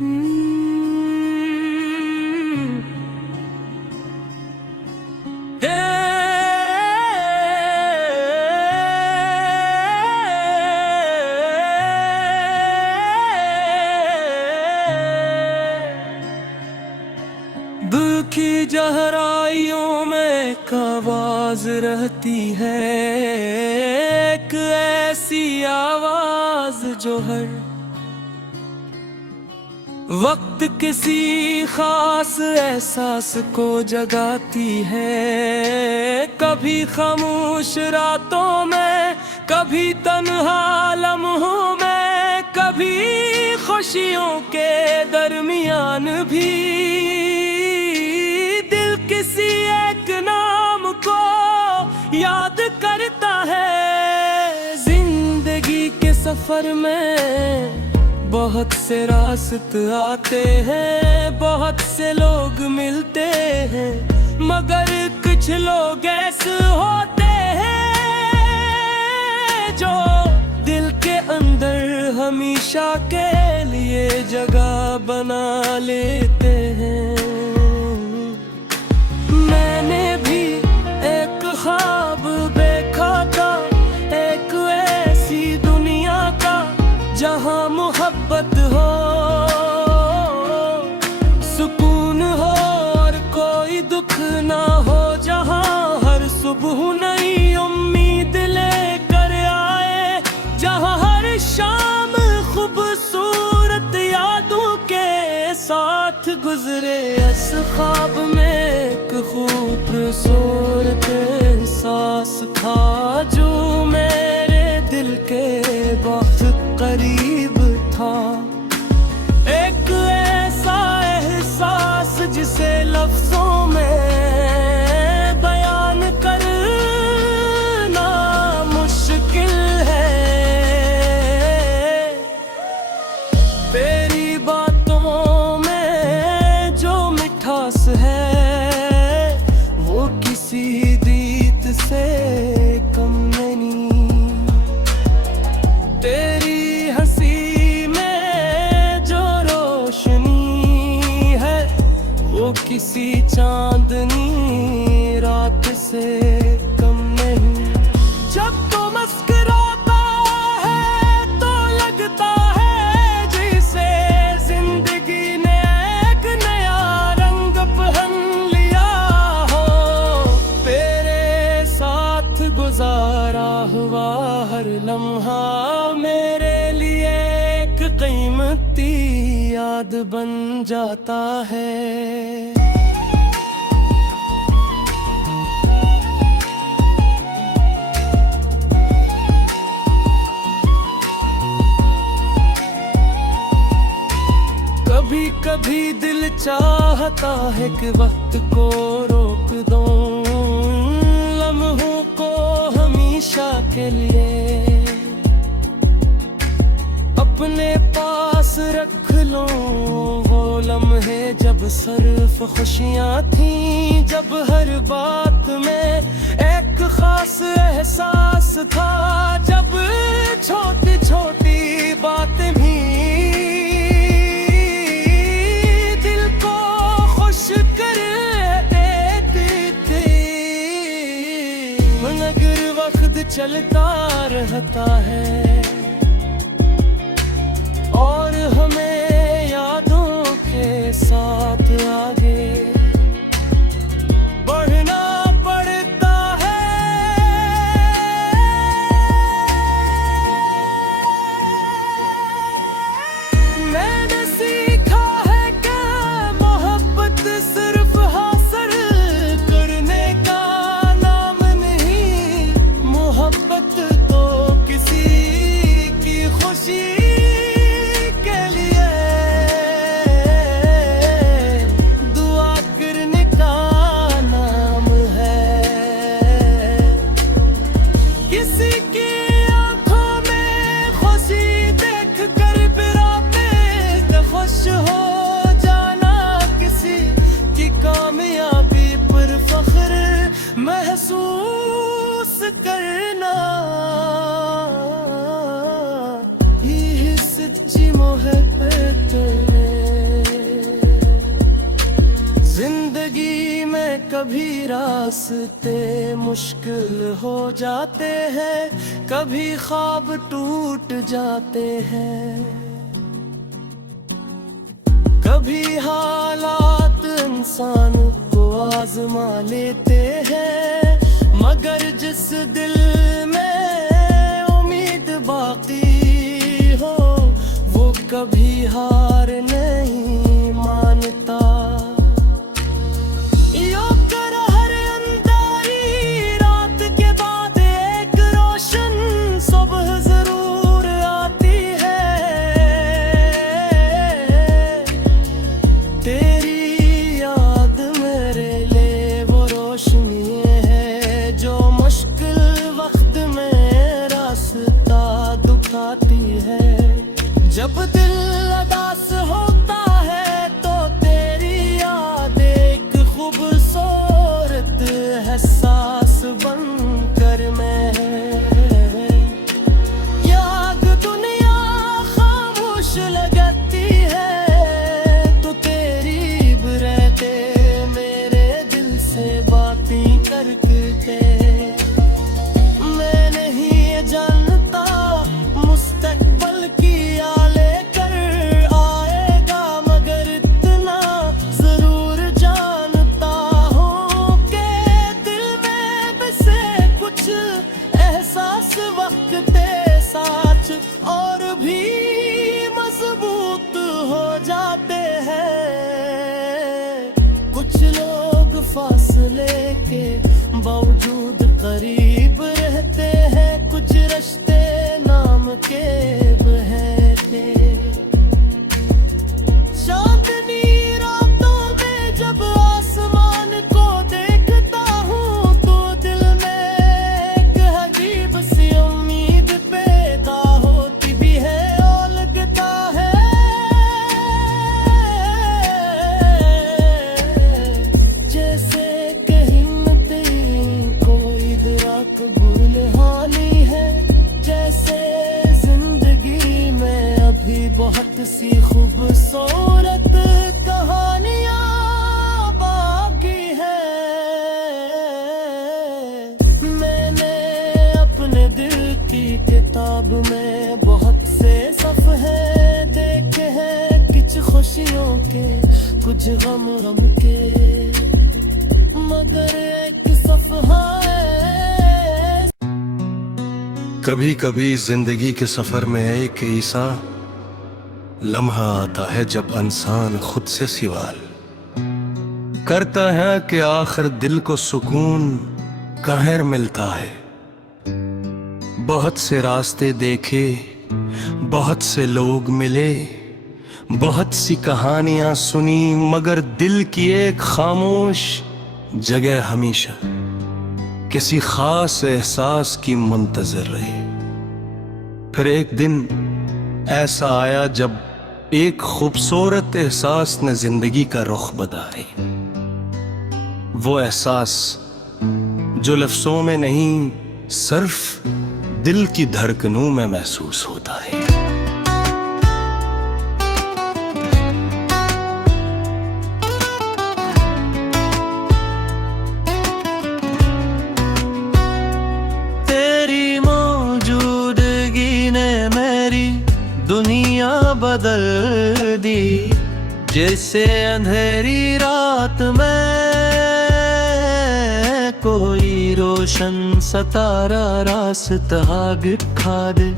दिल की गहराइयों में एक आवाज रहती है, एक ऐसी आवाज जो हर वक्त किसी खास एहसास को जगाती है। कभी खामोश रातों में, कभी तन्हा लम्हों में, कभी खुशियों के दरमियान भी। दिल किसी एक नाम को याद करता है। जिंदगी के सफर में बहुत से रास्ते आते हैं, बहुत से लोग मिलते हैं, मगर कुछ लोग ऐसे होते हैं जो दिल के अंदर हमेशा के लिए जगह बना लेते हैं। मैंने भी एक ख्वाब देखा था, एक ऐसी दुनिया का जहाँ मोहब्बत हो, सुकून हो और कोई दुख ना हो, जहाँ हर सुबह नई उम्मीद लेकर आए, जहाँ हर शाम खूबसूरत यादों के साथ गुजरे। इस ख्वाब में एक खूबसूरत एहसास था जो मेरे दिल के बहुत करीब था। एक ऐसा एहसास जिसे लफ्जों में बयान करना मुश्किल है। तेरी बातों में जो मिठास है वो किसी दीद से कम नहीं। तेरी हंसी में जो रोशनी है वो किसी चांदनी रात से कम नहीं। जब तो मुस्कुराता है तो लगता है जैसे जिंदगी ने एक नया रंग पहन लिया हो। तेरे साथ गुजारा हुआ हर लम्हा मेरे लिए एक कीमती याद बन जाता है। कभी कभी दिल चाहता है कि वक्त को रोक दूं, लम्हों को हमेशा के लिए अपने पास रख लूं। वो लम्हे जब सिर्फ खुशियाँ थीं, जब हर बात में एक खास एहसास था, जब छोटी छोटी बातें भी दिल को खुश कर देती थी। मगर वक्त चलता रहता है और हमें यादों के साथ आगे बढ़ना पड़ता है। मैंने सीखा है कि मोहब्बत सिर्फ हासिल करने का नाम नहीं, मोहब्बत तो किसी की खुशी कभी रास्ते मुश्किल हो जाते हैं, कभी ख्वाब टूट जाते हैं, कभी हालात इंसान को आजमा लेते हैं, मगर जिस दिल में उम्मीद बाकी हो वो कभी हार नहीं मानता। जब दिल उदास होता है तो तेरी याद एक खूबसूरत एहसास बनकर मैं याद दुनिया खामोश लगती है तो तेरी रहते मेरे दिल से बातें करके। मैं नहीं जानता मुस्तकबिल की और भी मजबूत हो जाते हैं। कुछ लोग फासले के बावजूद करीब रहते हैं, कुछ रिश्ते नाम के बहते। चांदनी रातों में जब आसमान को देखता हूँ तो दिल में एक अजीब सी उम्मीद पैदा होती भी है और लगता है जैसे कहीं कोई दराक बुरहानी है, जैसे जिंदगी में अभी बहुत सी खूबसूरत कहानियां बाकी है। मैंने अपने दिल की किताब में बहुत से सफ़े देखे हैं, कुछ खुशियों के कुछ गम के, मगर एक सफ़ा है। कभी कभी जिंदगी के सफर में एक ऐसा लम्हा आता है जब इंसान खुद से सवाल करता है कि आखिर दिल को सुकून कहाँ मिलता है। बहुत से रास्ते देखे, बहुत से लोग मिले, बहुत सी कहानियां सुनी, मगर दिल की एक खामोश जगह हमेशा किसी खास एहसास की मुंतजर रहे। फिर एक दिन ऐसा आया जब एक खूबसूरत एहसास ने जिंदगी का रुख बदले। वो एहसास जो लफ्जों में नहीं सिर्फ दिल की धड़कनों में महसूस होता है। दुनिया बदल दी, जैसे अंधेरी रात में कोई रोशन सितारा रास्ता दिखा दे।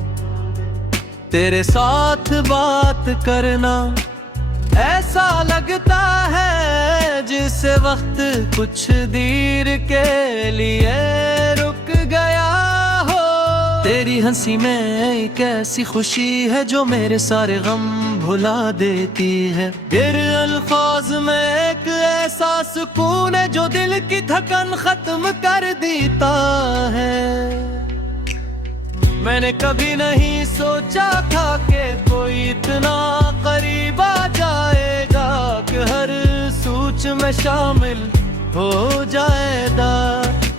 तेरे साथ बात करना ऐसा लगता है जिस वक्त कुछ देर के लिए रुक गया हो। तेरी हंसी में एक ऐसी खुशी है जो मेरे सारे गम भुला देती है। तेरे अल्फाज में एक ऐसा सुकून है जो दिल की थकन खत्म कर देता है। मैंने कभी नहीं सोचा था कि कोई इतना करीब आ जाएगा, कि हर सोच में शामिल हो जाएगा।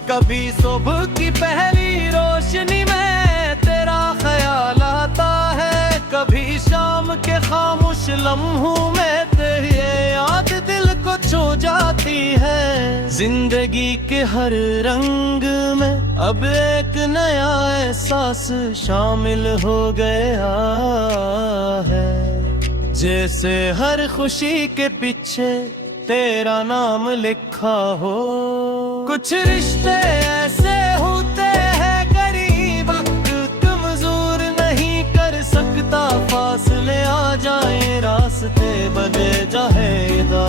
कभी सुबह की पहली रोशनी में तेरा ख्याल आता है, कभी शाम के खामोश लम्हों में तेरी याद दिल को छू जाती है। जिंदगी के हर रंग में अब एक नया एहसास शामिल हो गया है। जैसे हर खुशी के पीछे तेरा नाम लिखा हो। कुछ रिश्ते ऐसे होते हैं करीब, वक्त मंजूर नहीं कर सकता। फासले आ जाए, रास्ते बदले जाएगा,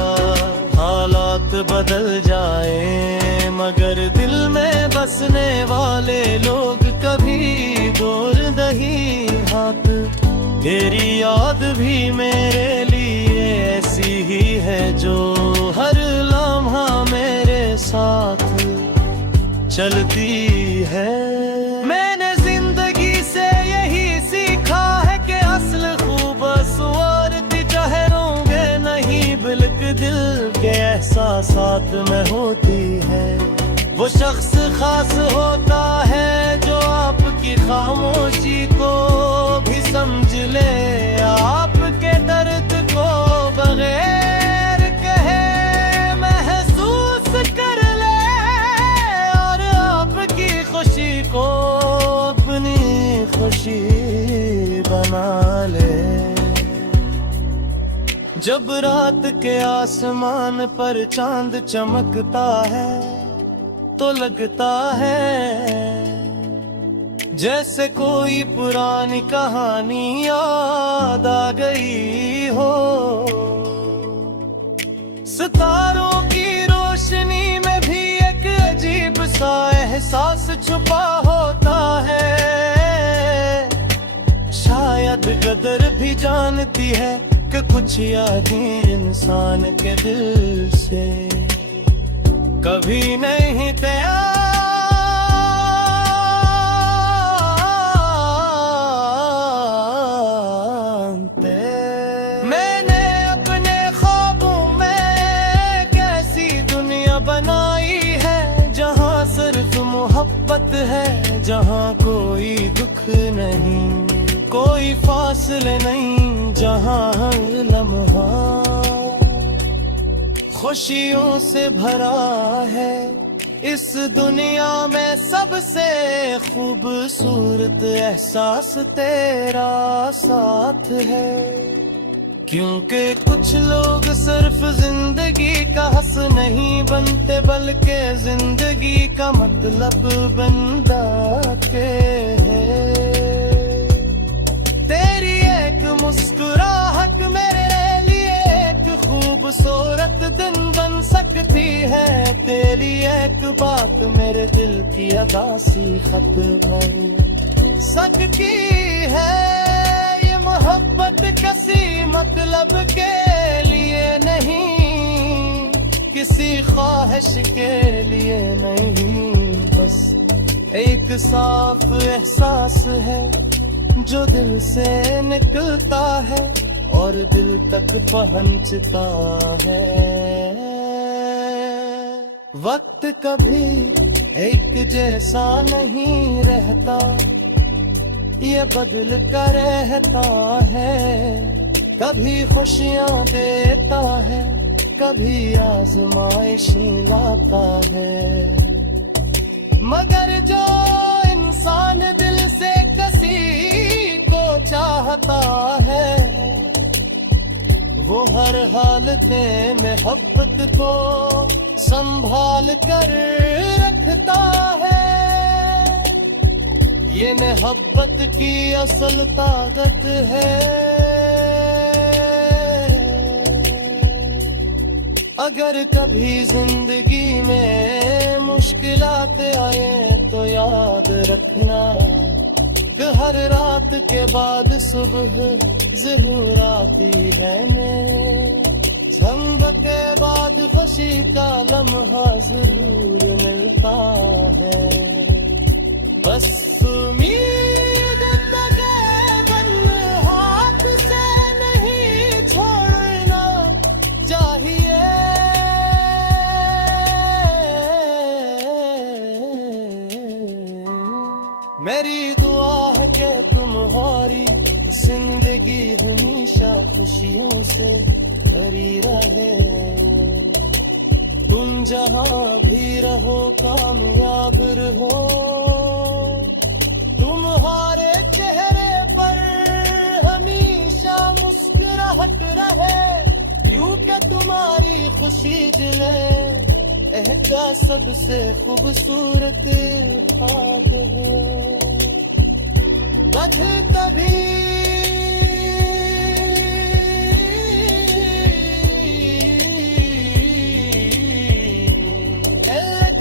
हालात बदल जाए, मगर दिल में बसने वाले लोग कभी दूर नहीं। हाथ तेरी याद भी मेरे लिए ऐसी ही है, जो हर लम्हा मेरे साथ चलती है। मैंने जिंदगी से यही सीखा है कि असल खूबसूरती चेहरों में नहीं, बल्कि दिल के एहसासात में होती है। वो शख्स खास होता है जो आपकी खामोशी को भी समझ ले, आपके दर्द को बगैर कहे महसूस कर ले, और आपकी खुशी को अपनी खुशी बना ले। जब रात के आसमान पर चांद चमकता है तो लगता है जैसे कोई पुरानी कहानी याद आ गई हो। सितारों की रोशनी में भी एक अजीब सा एहसास छुपा होता है। शायद कदर भी जानती है कि कुछ यादें इंसान के दिल से कभी नहीं तैयार। मैंने अपने ख्वाबों में कैसी दुनिया बनाई है, जहाँ सिर्फ मोहब्बत है, जहाँ कोई दुख नहीं, कोई फासले नहीं, जहाँ हर लम्हा खुशियों से भरा है। इस दुनिया में सबसे खूबसूरत एहसास तेरा साथ है। क्योंकि कुछ लोग सिर्फ जिंदगी का हंस नहीं बनते, बल्कि जिंदगी का मतलब बन जाते हैं। तेरी एक मुस्कुराहट मेरे लिए एक खूबसूरत दिन बन सकती है। तेरी एक बात मेरे दिल की अदासी खत भर सकती है। ये मोहब्बत किसी मतलब के लिए नहीं, किसी ख्वाहिश के लिए नहीं, बस एक साफ एहसास है जो दिल से निकलता है और दिल तक पहुंचता है। वक्त कभी एक जैसा नहीं रहता, ये बदल कर रहता है। कभी खुशियां देता है, कभी आजमाइशी लाता है, मगर जो इंसान दिल से किसी को चाहता है, वो हर हालत में मोहब्बत को संभाल कर रखता है। ये मोहब्बत की असल ताकत है। अगर कभी जिंदगी में मुश्किलात आए तो याद रखना कि हर रात के बाद सुबह ज़रूर आती है। मैं संग के बाद खुशी का लम्हा जरूर मिलता है। बस उम्मीद लगे बन हाथ से नहीं छोड़ना चाहिए। मेरी दुआ है कि तुम्हारी जिंदगी हमेशा खुशियों से भरी रहे। तुम जहां भी रहो कामयाब रहो, तुम्हारे चेहरे पर हमेशा मुस्कुराहट रहे, यूं के तुम्हारी खुशी दिले का सबसे खूबसूरत भाग है। कभी कभी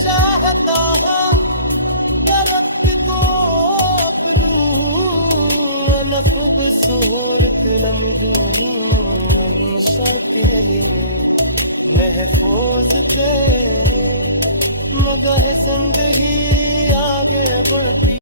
चाहता है तरफ को अपना खूबसूरत लम्हों हमेशा दिल में महफूज थे, मगर जिंदगी आगे बढ़ती